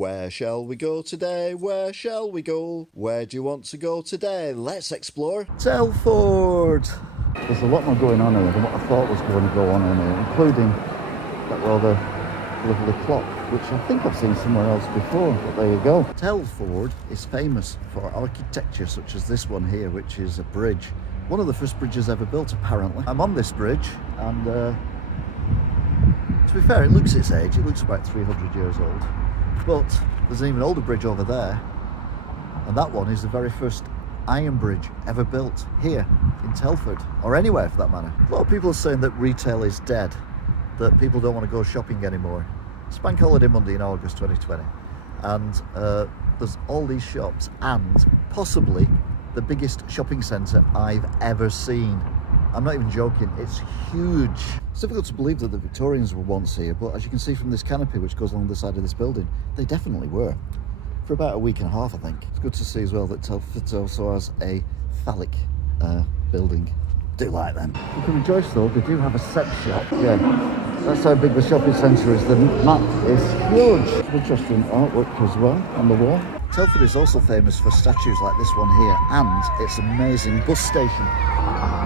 Where shall we go today? Where shall we go? Where do you want to go today? Let's explore Telford. There's a lot more going on here than what I thought was going to go on in here, including that rather lovely clock, which I think I've seen somewhere else before, but there you go. Telford is famous for architecture such as this one here, which is a bridge. One of the first bridges ever built, apparently. I'm on this bridge, and to be fair, it looks its age. It looks about 300 years old. But there's an even older bridge over there, and that one is the very first Ironbridge ever built here in Telford, or anywhere for that matter. A lot of people are saying that retail is dead, that people don't want to go shopping anymore. It's Bank Holiday Monday in August 2020, and there's all these shops, and possibly the biggest shopping centre I've ever seen. I'm not even joking, it's huge. It's difficult to believe that the Victorians were once here, but as you can see from this canopy which goes along the side of this building, they definitely were. For about a week and a half, I think. It's good to see as well that Telford also has a phallic building. Do like them. You can rejoice though, they do have a sex shop. Yeah, that's how big the shopping centre is. The map is huge. Some interesting artwork as well on the wall. Telford is also famous for statues like this one here, and its amazing bus station,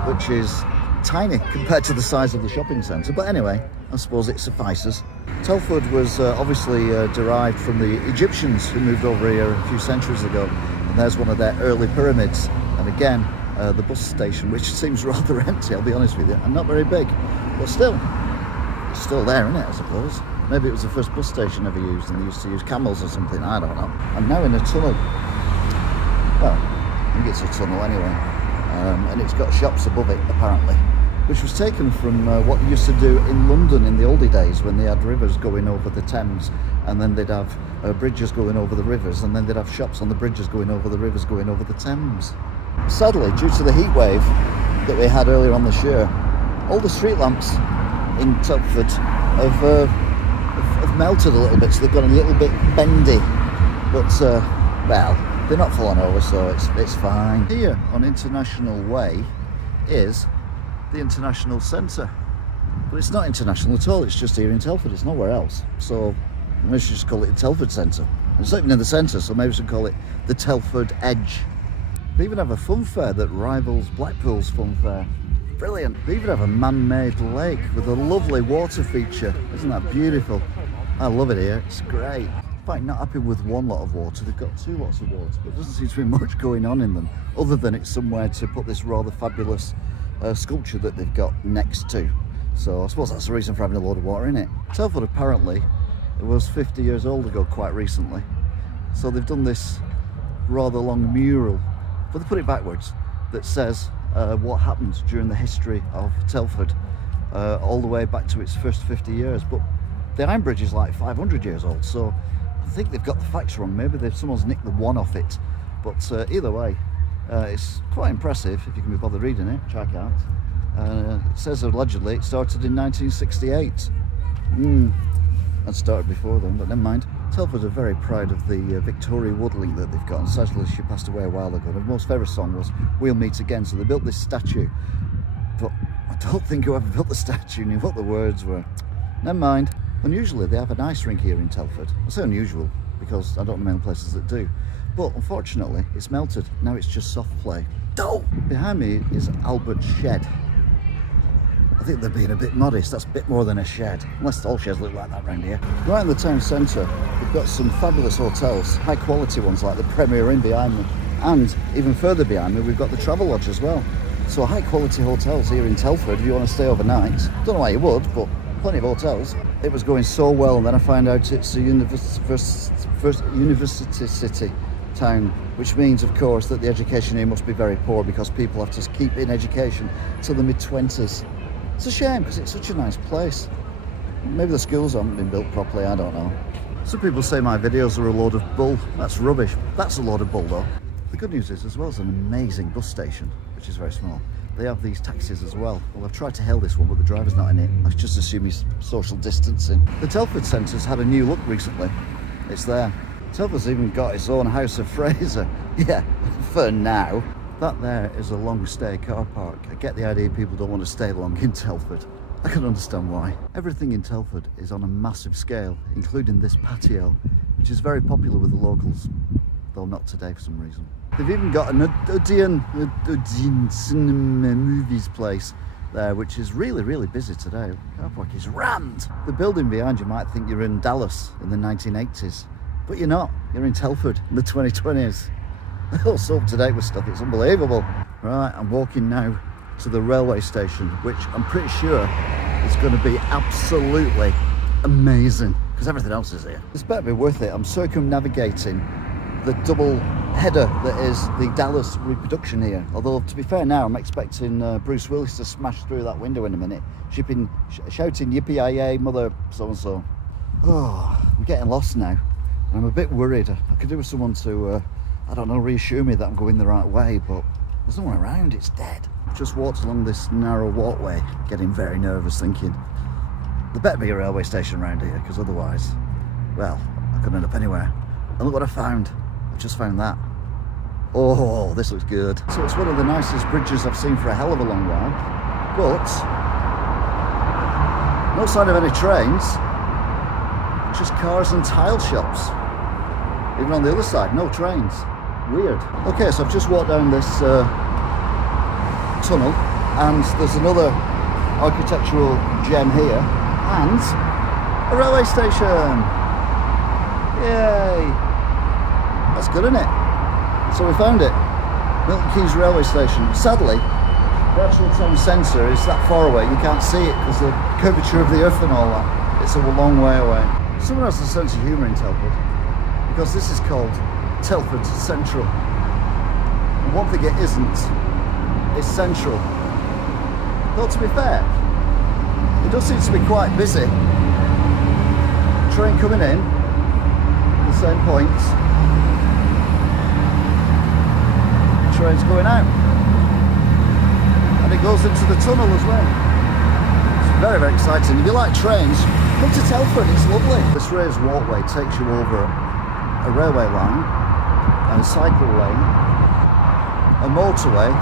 which is tiny compared to the size of the shopping centre, but anyway, I suppose it suffices. Telford was obviously derived from the Egyptians who moved over here a few centuries ago, and there's one of their early pyramids, and again the bus station, which seems rather empty, I'll be honest with you, and not very big, but still, it's still there, isn't it, I suppose. Maybe it was the first bus station ever used, and they used to use camels or something, I don't know. I'm now in a tunnel. Well, I think it's a tunnel anyway. And it's got shops above it, apparently, which was taken from what they used to do in London in the oldie days, when they had rivers going over the Thames, and then they'd have bridges going over the rivers, and then they'd have shops on the bridges going over the rivers going over the Thames. Sadly, due to the heat wave that we had earlier on this year, all the street lamps in Telford have melted a little bit, so they've got a little bit bendy, but well, they're not falling over, so it's fine. Here on International Way is the International Centre, but it's not international at all, it's just here in Telford, it's nowhere else. So maybe we should just call it the Telford Centre. It's not even in the centre, so maybe we should call it the Telford Edge. They even have a fun fair that rivals Blackpool's fun fair. Brilliant. They even have a man-made lake with a lovely water feature. Isn't that beautiful? I love it here, it's great. In fact, not happy with one lot of water, they've got 2 lots of water, but there doesn't seem to be much going on in them, other than it's somewhere to put this rather fabulous sculpture that they've got next to. So I suppose that's the reason for having a load of water in it. Telford apparently, it was 50 years old ago quite recently, so they've done this rather long mural, but they put it backwards, that says what happened during the history of Telford, all the way back to its first 50 years. But the Ironbridge is like 500 years old, so I think they've got the facts wrong. Maybe someone's nicked the one off it, but either way, it's quite impressive if you can be bothered reading it, which I can't. It says allegedly it started in 1968. That started before then, but never mind. Telford are very proud of the Victoria Woodlink that they've got, and sadly she passed away a while ago. Their most favourite song was We'll Meet Again, so they built this statue, but I don't think whoever built the statue knew what the words were. Never mind. Unusually they have an ice rink here in Telford. I say unusual because I don't know many places that do, but unfortunately it's melted. Now it's just soft play. Oh! Behind me is Albert's shed. I think they're being a bit modest, that's a bit more than a shed, unless all sheds look like that around here. Right in the town centre, we've got some fabulous hotels, high quality ones like the Premier Inn behind me, and even further behind me we've got the Travelodge as well. So high quality hotels here in Telford if you want to stay overnight. Don't know why you would, but plenty of hotels. It was going so well, and then I found out it's a university city town, which means of course that the education here must be very poor because people have to keep in education till the mid-20s. It's a shame because it's such a nice place. Maybe the schools haven't been built properly, I don't know. Some people say my videos are a load of bull. That's rubbish. That's a load of bull though. The good news is, as well as an amazing bus station, which is very small, they have these taxis as well. Well, I've tried to hail this one, but the driver's not in it. I just assume he's social distancing. The Telford Centre's had a new look recently. It's there. Telford's even got its own House of Fraser. Yeah, for now. That there is a long stay car park. I get the idea people don't want to stay long in Telford. I can understand why. Everything in Telford is on a massive scale, including this patio, which is very popular with the locals, though not today for some reason. They've even got an Odeon cinema movies place there, which is really busy today. Car park is rammed. The building behind you might think you're in Dallas in the 1980s, but you're not. You're in Telford in the 2020s. They're all so up to date with stuff, it's unbelievable. Right, I'm walking now to the railway station, which I'm pretty sure is going to be absolutely amazing, because everything else is here. This better be worth it. I'm circumnavigating the double header that is the Dallas reproduction here. Although, to be fair now, I'm expecting Bruce Willis to smash through that window in a minute, shouting yippee-yay, mother so-and-so. Oh, I'm getting lost now. And I'm a bit worried. I could do with someone to, I don't know, reassure me that I'm going the right way, but there's no one around, it's dead. Just walked along this narrow walkway, getting very nervous, thinking, there better be a railway station around here, because otherwise, well, I could end up anywhere. And look what I found. I just found that. Oh, this looks good. So it's one of the nicest bridges I've seen for a hell of a long while, but no sign of any trains, just cars and tile shops. Even on the other side, no trains. Weird. Okay, so I've just walked down this tunnel, and there's another architectural gem here, and a railway station. Yay! That's good, isn't it? So we found it. Milton Keynes railway station. Sadly, the actual town centre is that far away, you can't see it because of the curvature of the earth and all that. It's a long way away. Someone has a sense of humour in Telford, because this is called Telford Central. And one thing it isn't is central. Though to be fair, it does seem to be quite busy. Train coming in, the same points. Train's going out. And it goes into the tunnel as well. It's very exciting. If you like trains, come to Telford, it's lovely. This raised walkway takes you over a railway line, and a cycle lane, a motorway,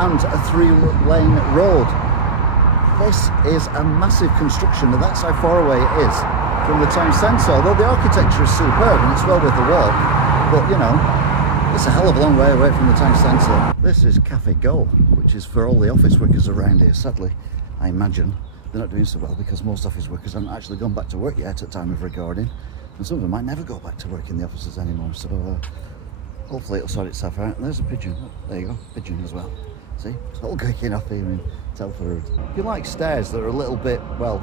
and a 3-lane road. This is a massive construction, and that's how far away it is from the town centre. Although the architecture is superb and it's well worth the walk, but you know, it's a hell of a long way away from the town centre. This is Cafe Go, which is for all the office workers around here. Sadly, I imagine they're not doing so well because most office workers haven't actually gone back to work yet at time of recording, and some of them might never go back to work in the offices anymore. So hopefully it'll sort itself out. And there's a pigeon. Oh, there you go, pigeon as well. See, it's all kicking off here in Telford. If you like stairs that are a little bit, well,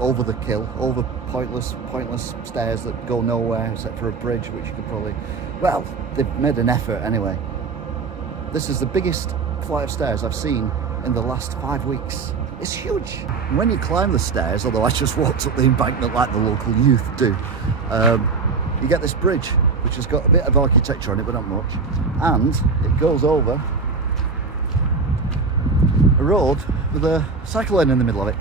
over the kill, over pointless stairs that go nowhere except for a bridge, which you could probably, well, they've made an effort anyway. This is the biggest flight of stairs I've seen in the last 5 weeks. It's huge. And when you climb the stairs, although I just walked up the embankment like the local youth do, you get this bridge, which has got a bit of architecture on it, but not much. And it goes over a road with a cycle lane in the middle of it.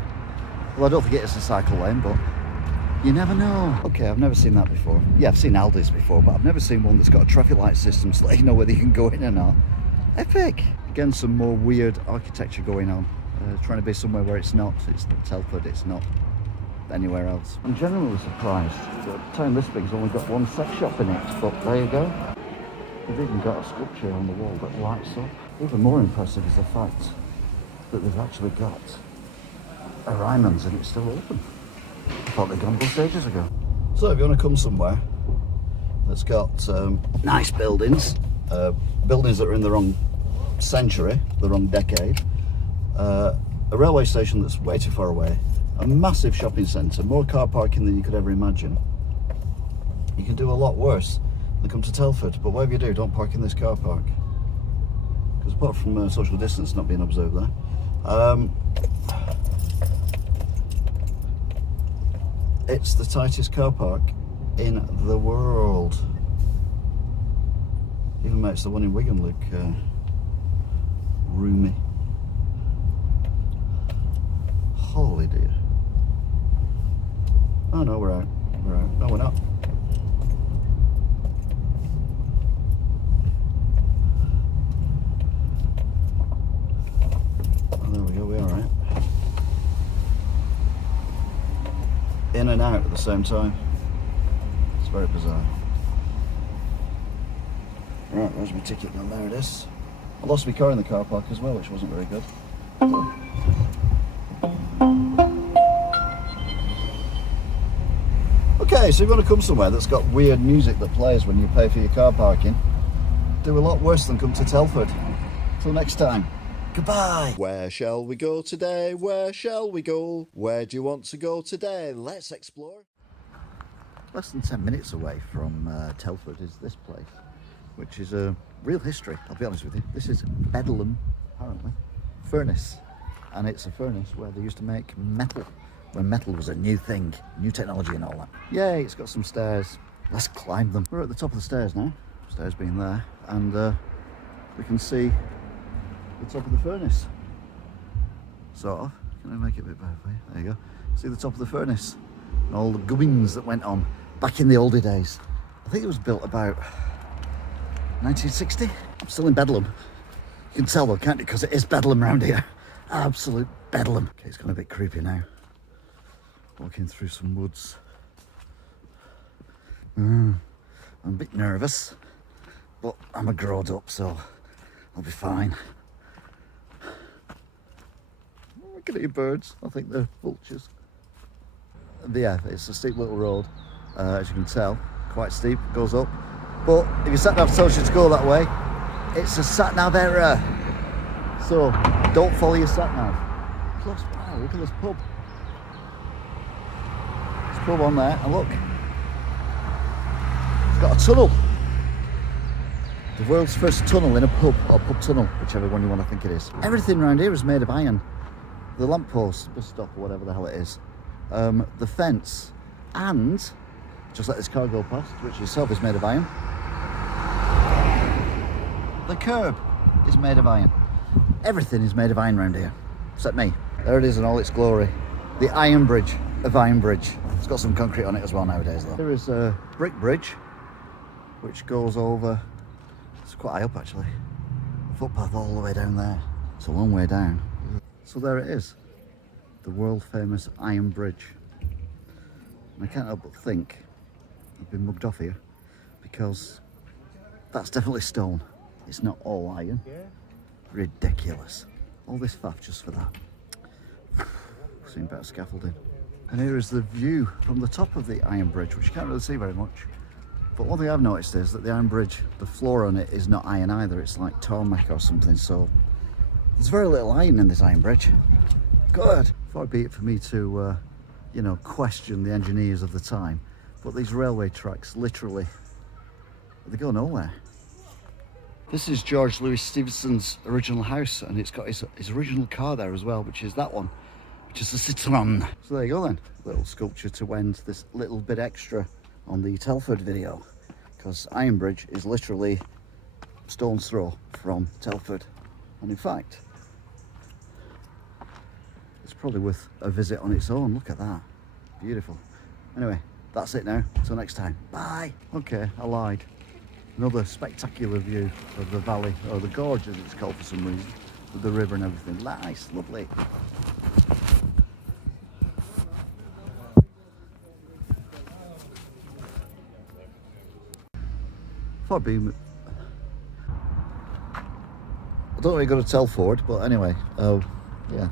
Well, I don't think it is a cycle lane, but you never know. Okay, I've never seen that before. Yeah, I've seen Aldi's before, but I've never seen one that's got a traffic light system so that you know whether you can go in or not. Epic! Again, some more weird architecture going on. Trying to be somewhere where it's not. It's Telford, it's not anywhere else. I'm genuinely surprised that a town this big's only got one sex shop in it, but there you go. They've even got a sculpture on the wall that lights up. Even more impressive is the fact that they've actually got a Ryman's and it's still open. I thought they'd gone bust ages ago. So if you want to come somewhere that's got nice buildings, buildings that are in the wrong century, the wrong decade, a railway station that's way too far away, a massive shopping centre, more car parking than you could ever imagine, you can do a lot worse than come to Telford. But whatever you do, don't park in this car park, because apart from social distance not being observed there, it's the tightest car park in the world. Even makes the one in Wigan look roomy. Holy dear. Oh no, we're out. We're out. No, we're not. Oh, there we go, we're alright. In and out at the same time. very bizarre. Right, there's my ticket, and there it is. I lost my car in the car park as well, which wasn't very good. Okay, so you want to come somewhere that's got weird music that plays when you pay for your car parking, do a lot worse than come to Telford. Till next time, goodbye. Where shall we go today? Where shall we go? Where do you want to go today? Let's explore. Less than 10 minutes away from Telford is this place, which is a real history, I'll be honest with you. This is Bedlam, apparently, furnace. And it's a furnace where they used to make metal, when metal was a new thing, new technology and all that. Yay, it's got some stairs. Let's climb them. We're at the top of the stairs now, stairs being there, and we can see the top of the furnace. Sort of. Can I make it a bit better for you? There you go. See the top of the furnace and all the gubbins that went on back in the olde days. I think it was built about 1960. I'm still in Bedlam. You can tell though, can't you? Because it is Bedlam around here. Absolute Bedlam. Okay, it's gone a bit creepy now. Walking through some woods. I'm a bit nervous, but I'm a growed up, so I'll be fine. Look at these birds. I think they're vultures. But yeah, it's a steep little road, as you can tell. Quite steep, goes up. But if your sat nav tells you to go that way, it's a sat nav error. So don't follow your sat nav. Plus, wow, look at this pub. This pub on there, and look, it's got a tunnel. The world's first tunnel in a pub, or pub tunnel, whichever one you want to think it is. Everything around here is made of iron. The lamppost, bus stop, or whatever the hell it is. The fence, and just let this car go past, which itself is made of iron. The curb is made of iron. Everything is made of iron around here, except me. There it is in all its glory. The Ironbridge of Ironbridge. It's got some concrete on it as well nowadays though. There is a brick bridge, which goes over, it's quite high up actually. A footpath all the way down there. It's a long way down. So there it is. The world famous Ironbridge. And I can't help but think I've been mugged off here, because that's definitely stone. It's not all iron. Ridiculous. All this faff just for that. Seen better scaffolding. And here is the view from the top of the Ironbridge, which you can't really see very much. But one thing I've noticed is that the Ironbridge, the floor on it is not iron either. It's like tarmac or something. So there's very little iron in this Ironbridge. Good. Far be it for me to, you know, question the engineers of the time. But these railway tracks, literally, they go nowhere. This is George Louis Stevenson's original house, and it's got his original car there as well, which is that one, which is the Citroën. So there you go then, little sculpture to end this little bit extra on the Telford video, because Ironbridge is literally stone's throw from Telford, and in fact, it's probably worth a visit on its own. Look at that, beautiful. Anyway, that's it now, until next time, bye. Okay, I lied. Another spectacular view of the valley, or the gorge as it's called for some reason, with the river and everything. Nice, lovely. I don't really go to Telford, but anyway, yeah.